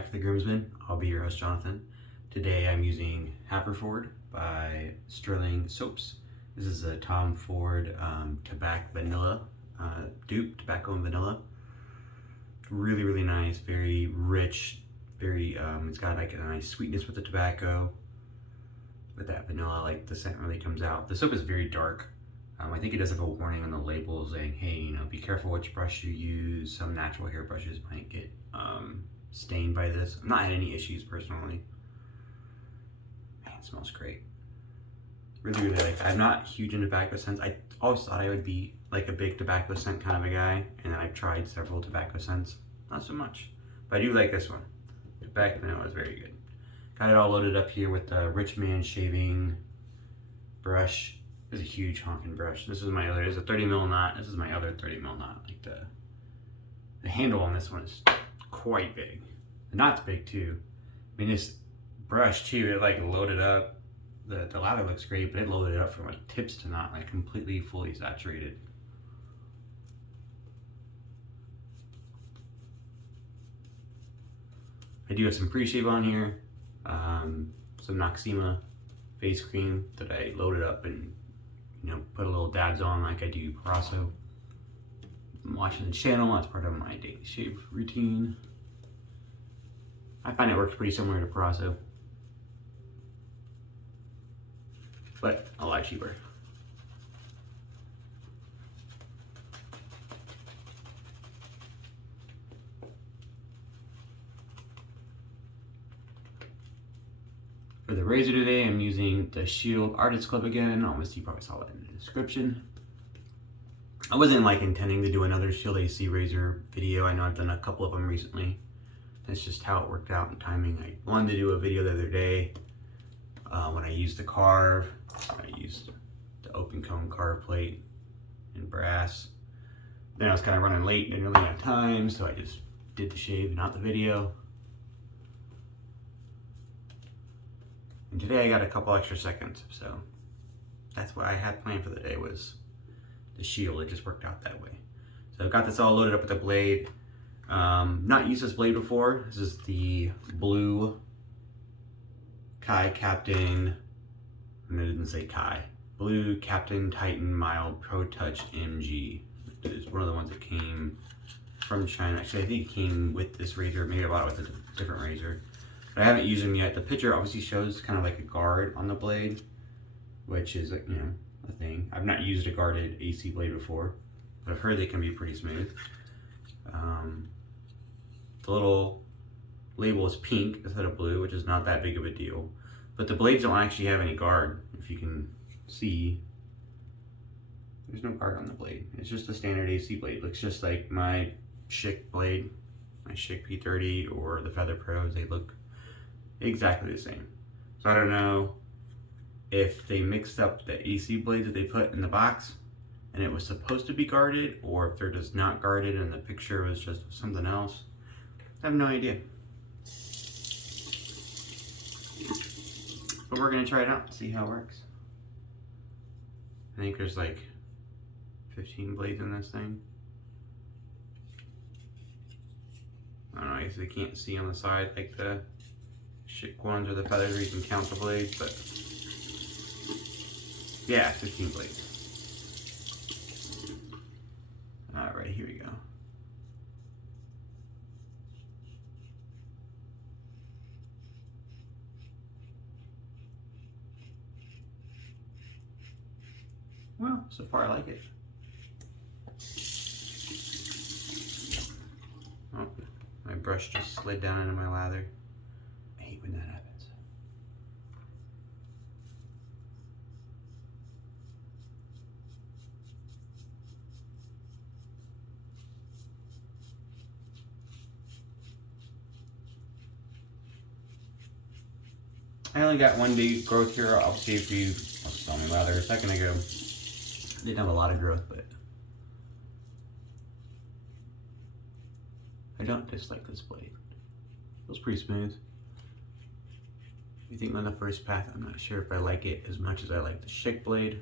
back to the Groomsman. I'll be your host, Jonathan. Today I'm using Haverford by Stirling soaps. This is a Tom Ford tobacco vanilla dupe, tobacco and vanilla. Really, really nice, very rich, very, it's got like a nice sweetness with the tobacco. With that vanilla, like the scent really comes out. The soap is very dark. I think it does have a warning on the label saying, hey, you know, be careful which brush you use. Some natural hair brushes might get stained by this. I've not had any issues personally. Man, it smells great. Really, really like. I'm not huge in tobacco scents. I always thought I would be like a big tobacco scent kind of a guy, and then I've tried several tobacco scents. Not so much, but I do like this one. Tobacco vanilla is very good. Got it all loaded up here with the Richman shaving brush. This is a huge honking brush. This is my other, it's a 30 mil knot. This is my other 30 mil knot. Like the handle on this one is quite big. The knot's big too. I mean, this brush too, it like loaded up. The lather looks great, but it loaded up from like tips to knot, like completely fully saturated. I do have some pre-shave on here. Some Noxzemma face cream that I loaded up and, you know, put a little dabs on like I do Parasso. I'm watching the channel, that's part of my daily shave routine. I find it works pretty similar to Parasso, but a lot cheaper. For the razor today, I'm using the Shield Artist Clip again. Almost, you probably saw it in the description. I wasn't like intending to do another Shield AC razor video. I know I've done a couple of them recently. That's just how it worked out in timing. I wanted to do a video the other day when I used the carve. I used the open cone carve plate in brass. Then I was kind of running late, didn't really have time, so I just did the shave, not the video. And today I got a couple extra seconds, so that's what I had planned for the day was the Shield. It just worked out that way. So I've got this all loaded up with a blade. Not used this blade before. This is the blue Kai Captain, and it didn't say Kai. Blue Captain Titan Mild Pro Touch MG. It's one of the ones that came from China. Actually, I think it came with this razor. Maybe I bought it with a different razor. But I haven't used them yet. The picture obviously shows kind of like a guard on the blade, which is, you know, a thing. I've not used a guarded AC blade before, but I've heard they can be pretty smooth. The little label is pink instead of blue, which is not that big of a deal. But the blades don't actually have any guard. If you can see, there's no guard on the blade. It's just a standard AC blade. It looks just like my Schick blade, my Schick P30 or the Feather Pros. They look exactly the same. So I don't know if they mixed up the AC blades that they put in the box and it was supposed to be guarded, or if they're just not guarded and the picture was just something else. I have no idea. But we're gonna try it out, see how it works. I think there's like 15 blades in this thing. I don't know, I guess they can't see on the side like the Schick ones or the feathers where you can count the blades, but yeah, 15 blades. Alright, here we go. Well, so far I like it. Oh, my brush just slid down into my lather. I hate when that happens. I only got 1 day growth here. Obviously, if you saw my lather a second ago, I didn't have a lot of growth, but I don't dislike this blade. Feels pretty smooth. I think on the first pass, I'm not sure if I like it as much as I like the Schick blade.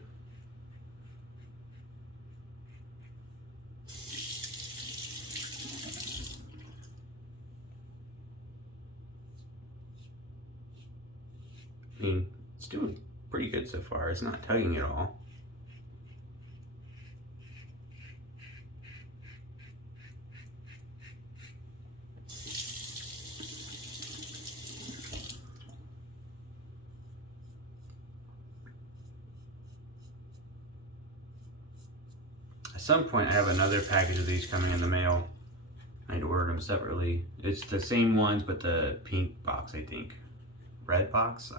I mean, it's doing pretty good so far. It's not tugging at all. At some point, I have another package of these coming in the mail. I need to order them separately. It's the same ones, but the pink box, I think. Red box?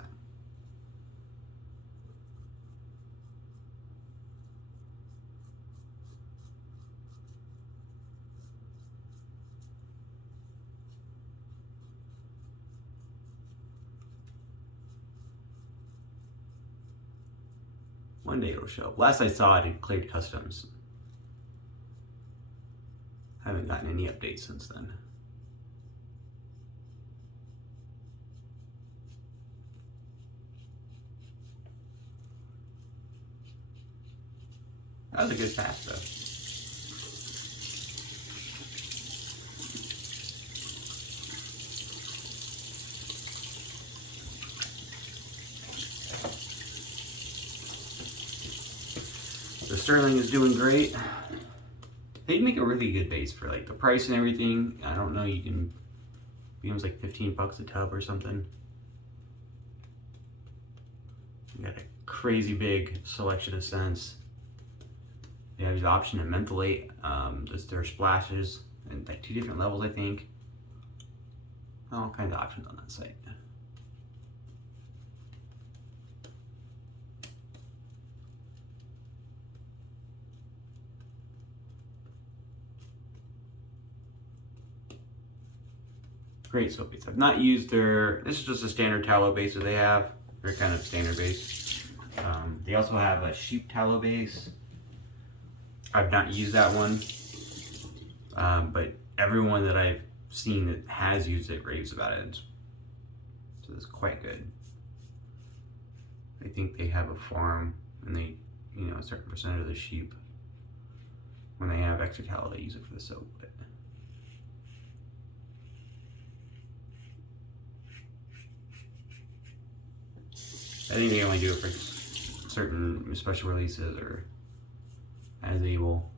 One day it'll show up. Last I saw it, it cleared customs. I haven't gotten any updates since then. That was a good pass, though. The Stirling is doing great. They'd make a really good base for like the price and everything. I don't know, you can, it was like 15 bucks a tub or something. You got a crazy big selection of scents. They have the option to mentholate. There are splashes and like 2 different levels, I think. All kinds of options on that site. Great soap base. I've not used their, this is just a standard tallow base that they have. They're kind of standard base. They also have a sheep tallow base. I've not used that one, but everyone that I've seen that has used it raves about it. So it's quite good. I think they have a farm and they, you know, a certain percentage of the sheep, when they have extra tallow, they use it for the soap. But I think they only do it for certain special releases or as able.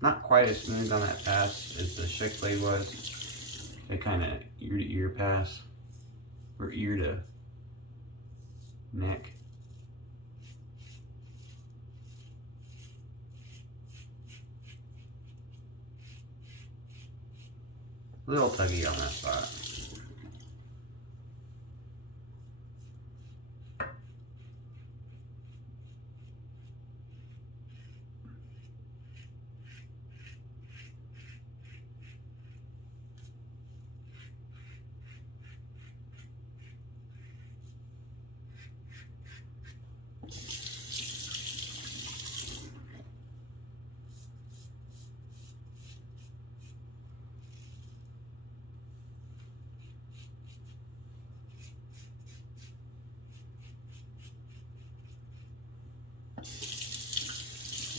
Not quite as smooth on that pass as the Schick blade was. It kind of ear to ear pass, or ear to neck. A little tuggy on that spot.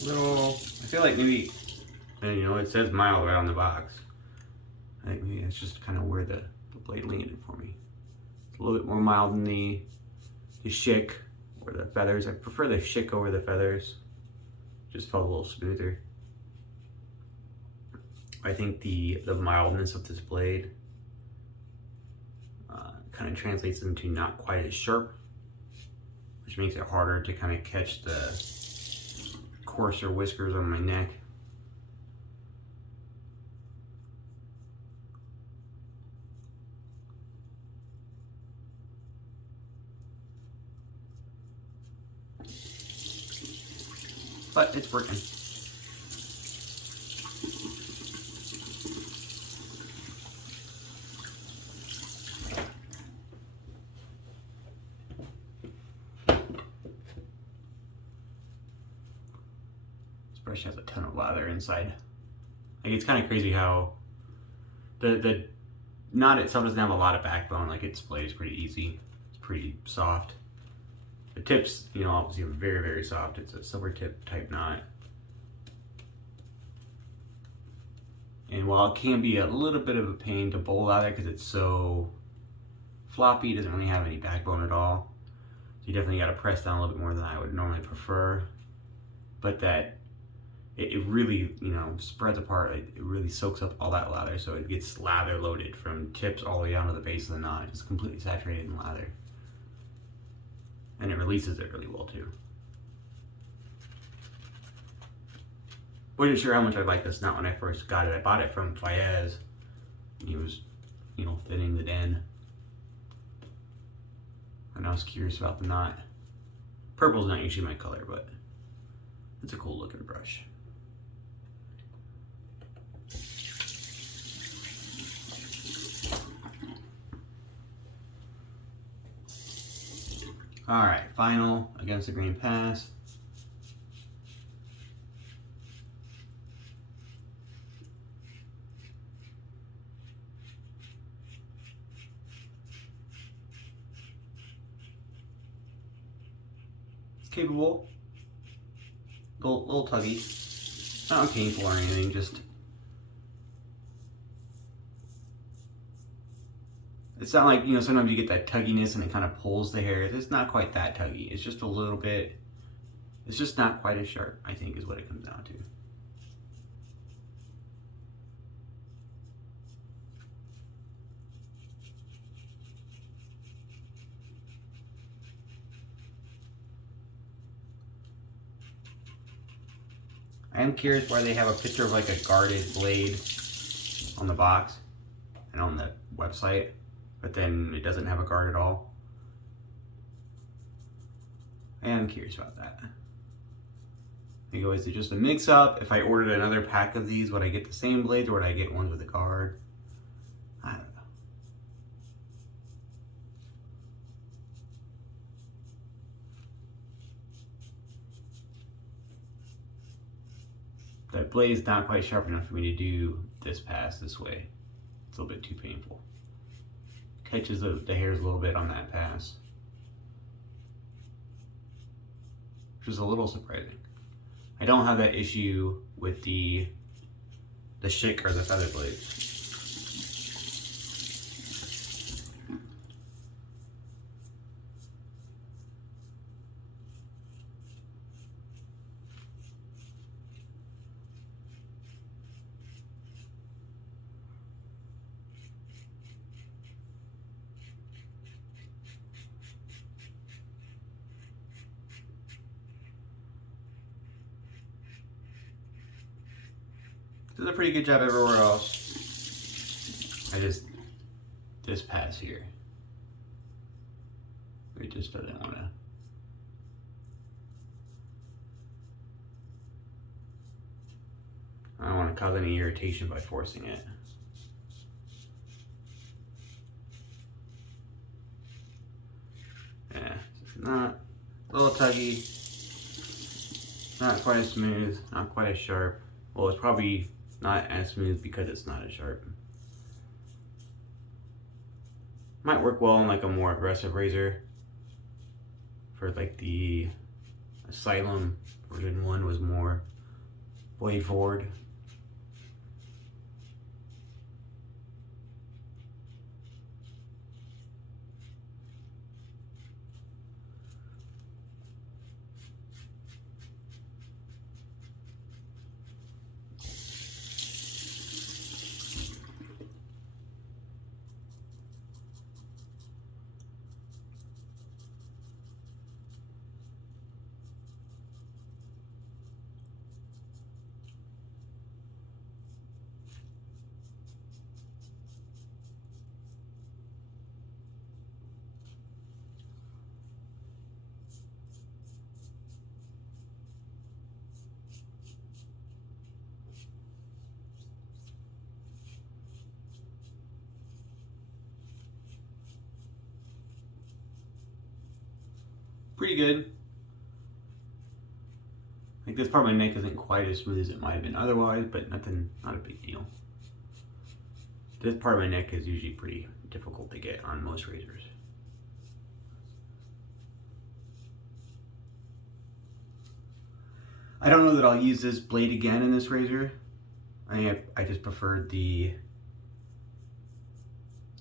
Little, I feel like maybe, you know, it says mild right on the box. I think maybe that's just kind of where the blade landed for me. It's a little bit more mild than the Schick or the feathers. I prefer the Schick over the feathers. Just felt a little smoother. I think the mildness of this blade kind of translates into not quite as sharp, which makes it harder to kind of catch the coarser whiskers on my neck. But it's working. Brush has a ton of lather inside. Like, it's kind of crazy how the knot itself doesn't have a lot of backbone. Like its blade is pretty easy. It's pretty soft. The tips, you know, obviously are very, very soft. It's a silver tip type knot. And while it can be a little bit of a pain to bowl out of there because it's so floppy, it doesn't really have any backbone at all. So you definitely got to press down a little bit more than I would normally prefer. But that it really, you know, spreads apart. It really soaks up all that lather, so it gets lather loaded from tips all the way down to the base of the knot. It's completely saturated in lather. And it releases it really well too. Wasn't sure how much I liked this knot when I first got it. I bought it from Fayez. He was, you know, thinning the den. And I was curious about the knot. Purple's not usually my color, but it's a cool looking brush. All right, final against the grain pass. It's capable. Little tuggy. Not painful or anything, just it's not like, you know, sometimes you get that tugginess and it kind of pulls the hair. It's not quite that tuggy. It's just a little bit, it's just not quite as sharp, I think is what it comes down to. I am curious why they have a picture of like a guarded blade on the box and on the website, but then it doesn't have a guard at all. I am curious about that. I think it was just a mix up. If I ordered another pack of these, would I get the same blades or would I get ones with a guard? I don't know. That blade's not quite sharp enough for me to do this pass this way. It's a little bit too painful. Catches the hairs a little bit on that pass, which is a little surprising. I don't have that issue with the Schick or the feather blades. Does a pretty good job everywhere else. This pass here, it just doesn't want to. I don't want to cause any irritation by forcing it. Yeah, not a little tuggy, not quite as smooth, not quite as sharp. Well, it's probably not as smooth because it's not as sharp. Might work well in like a more aggressive razor. For like the Asylum version 1 was more blade forward. Pretty good. Like this part of my neck isn't quite as smooth as it might have been otherwise, but nothing, not a big deal. This part of my neck is usually pretty difficult to get on most razors. I don't know that I'll use this blade again in this razor. I just preferred the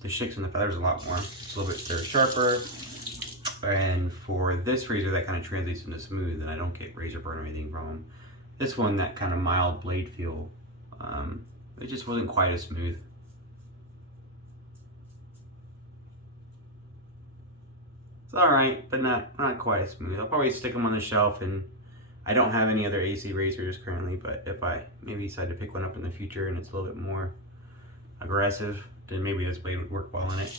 shicks and the feathers a lot more. It's a little bit, they're sharper. And for this razor, that kind of translates into smooth, and I don't get razor burn or anything from them. This one, that kind of mild blade feel, it just wasn't quite as smooth. It's all right, but not quite as smooth. I'll probably stick them on the shelf, and I don't have any other AC razors currently, but if I maybe decide to pick one up in the future and it's a little bit more aggressive, then maybe this blade would work well in it.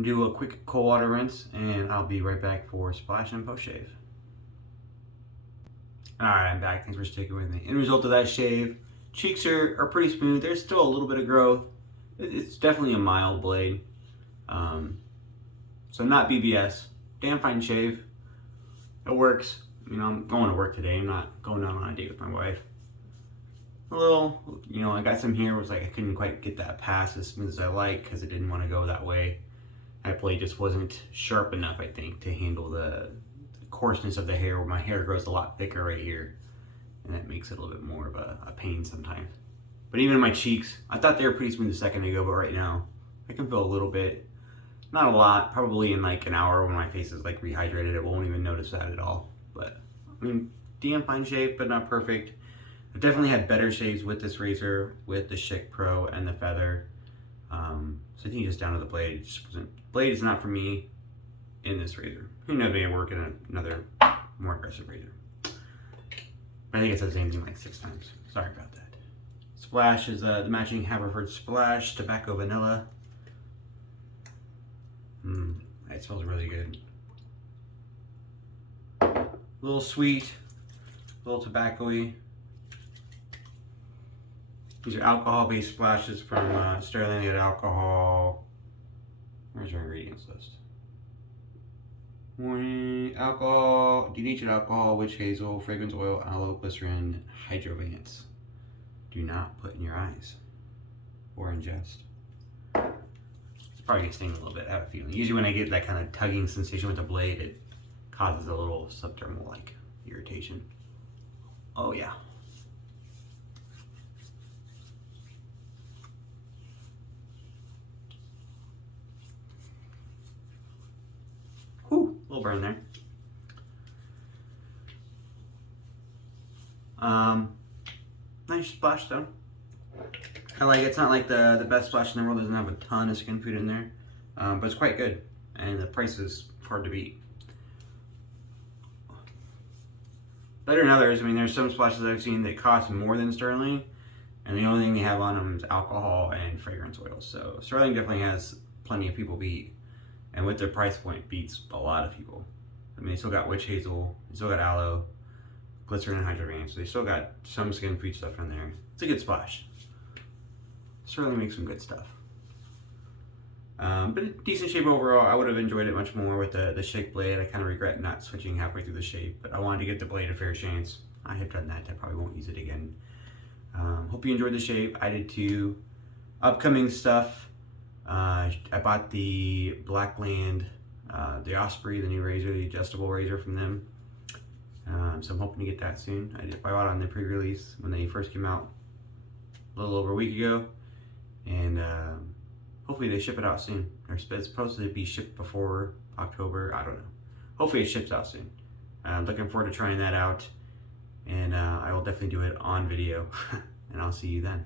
Do a quick cold water rinse, and I'll be right back for splash and post shave. All right, I'm back. Thanks for sticking with me. End result of that shave, cheeks are pretty smooth. There's still a little bit of growth. It's definitely a mild blade. So not BBS. Damn fine shave. It works. You know, I'm going to work today. I'm not going out on a date with my wife. A little, you know, I got some here. It was like I couldn't quite get that pass as smooth as I like because I didn't want to go that way. That blade just wasn't sharp enough, I think, to handle the coarseness of the hair, where my hair grows a lot thicker right here. And that makes it a little bit more of a pain sometimes. But even in my cheeks, I thought they were pretty smooth a second ago, but right now, I can feel a little bit. Not a lot, probably in like an hour when my face is like rehydrated, I won't even notice that at all. But, I mean, damn fine shave, but not perfect. I've definitely had better shaves with this razor, with the Schick Pro and the feather. So I think just down to the blade. It just wasn't, blade is not for me in this razor. Who knows, maybe work in another more aggressive razor. But I think it's the same thing like 6 times. Sorry about that. Splash is the matching Haverford Splash, Tobacco Vanilla. It smells really good. A little sweet, a little tobacco-y. These are alcohol-based splashes from Stirling. They had alcohol. Where's your ingredients list? Alcohol, denatured alcohol, witch hazel, fragrance oil, aloe, glycerin, hydrovance. Do not put in your eyes or ingest. It's probably gonna sting a little bit, I have a feeling. Usually when I get that kind of tugging sensation with the blade, it causes a little subdermal like irritation. Oh yeah. Whew, a little burn there. Nice splash though. I like it. It's not like the best splash in the world. It doesn't have a ton of skin food in there, but it's quite good, and the price is hard to beat. Better than others. I mean, there's some splashes I've seen that cost more than Stirling, and the only thing they have on them is alcohol and fragrance oil. So Stirling definitely has plenty of people beat, and with their price point beats a lot of people. I mean, they still got witch hazel, they still got aloe, glycerin and hydrovance. So they still got some skin food stuff in there. It's a good splash. Stirling makes some good stuff. But a decent shape overall. I would have enjoyed it much more with the Schick blade. I kind of regret not switching halfway through the shape, but I wanted to give the blade a fair chance. I have done that. I probably won't use it again. Hope you enjoyed the shape. I did too. Upcoming stuff. I bought the Blackland, the Osprey, the new razor, the adjustable razor from them. So I'm hoping to get that soon. I bought it on the pre-release when they first came out a little over a week ago. And hopefully they ship it out soon. It's supposed to be shipped before October. I don't know. Hopefully it ships out soon. I'm looking forward to trying that out. And I will definitely do it on video. And I'll see you then.